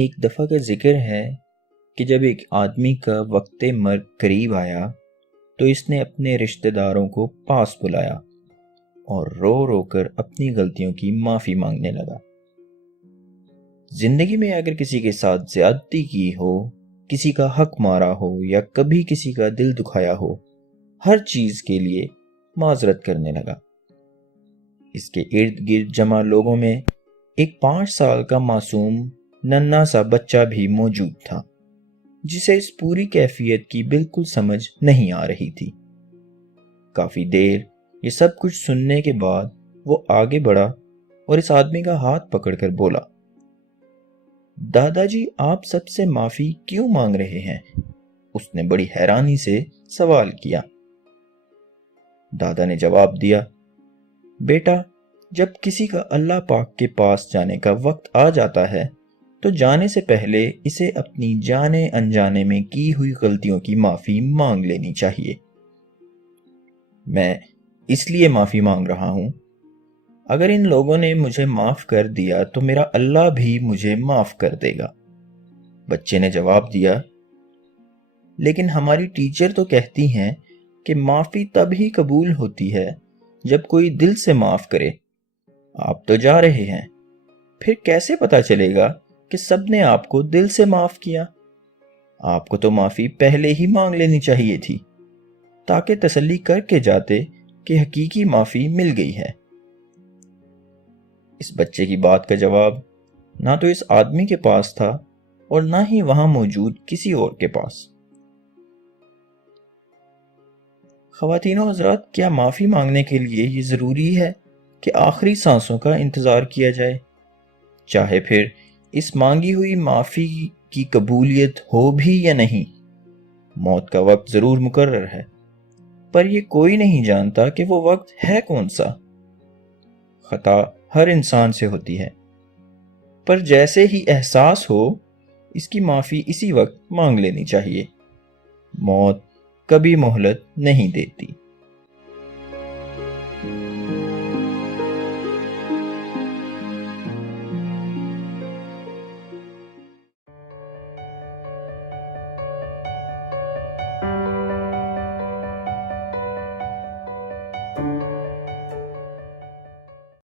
ایک دفعہ کا ذکر ہے کہ جب ایک آدمی کا وقت مرگ قریب آیا تو اس نے اپنے رشتہ داروں کو پاس بلایا اور رو رو کر اپنی غلطیوں کی معافی مانگنے لگا۔ زندگی میں اگر کسی کے ساتھ زیادتی کی ہو، کسی کا حق مارا ہو یا کبھی کسی کا دل دکھایا ہو، ہر چیز کے لیے معذرت کرنے لگا۔ اس کے ارد گرد جمع لوگوں میں ایک 5 سال کا معصوم ننھا سا بچہ بھی موجود تھا، جسے اس پوری کیفیت کی بالکل سمجھ نہیں آ رہی تھی۔ کافی دیر یہ سب کچھ سننے کے بعد وہ آگے بڑھا اور اس آدمی کا ہاتھ پکڑ کر بولا، دادا جی آپ سب سے معافی کیوں مانگ رہے ہیں؟ اس نے بڑی حیرانی سے سوال کیا۔ دادا نے جواب دیا، بیٹا جب کسی کا اللہ پاک کے پاس جانے کا وقت آ جاتا ہے تو جانے سے پہلے اسے اپنی جانے انجانے میں کی ہوئی غلطیوں کی معافی مانگ لینی چاہیے۔ میں اس لیے معافی مانگ رہا ہوں، اگر ان لوگوں نے مجھے معاف کر دیا تو میرا اللہ بھی مجھے معاف کر دے گا۔ بچے نے جواب دیا، لیکن ہماری ٹیچر تو کہتی ہیں کہ معافی تب ہی قبول ہوتی ہے جب کوئی دل سے معاف کرے۔ آپ تو جا رہے ہیں، پھر کیسے پتا چلے گا کہ سب نے آپ کو دل سے معاف کیا؟ آپ کو تو معافی پہلے ہی مانگ لینی چاہیے تھی تاکہ تسلی کر کے جاتے کہ حقیقی معافی مل گئی ہے۔ اس بچے کی بات کا جواب نہ تو اس آدمی کے پاس تھا اور نہ ہی وہاں موجود کسی اور کے پاس۔ خواتین و حضرات، کیا معافی مانگنے کے لیے یہ ضروری ہے کہ آخری سانسوں کا انتظار کیا جائے؟ چاہے پھر اس مانگی ہوئی معافی کی قبولیت ہو بھی یا نہیں، موت کا وقت ضرور مقرر ہے، پر یہ کوئی نہیں جانتا کہ وہ وقت ہے کون سا۔ خطا ہر انسان سے ہوتی ہے، پر جیسے ہی احساس ہو اس کی معافی اسی وقت مانگ لینی چاہیے۔ موت کبھی مہلت نہیں دیتی۔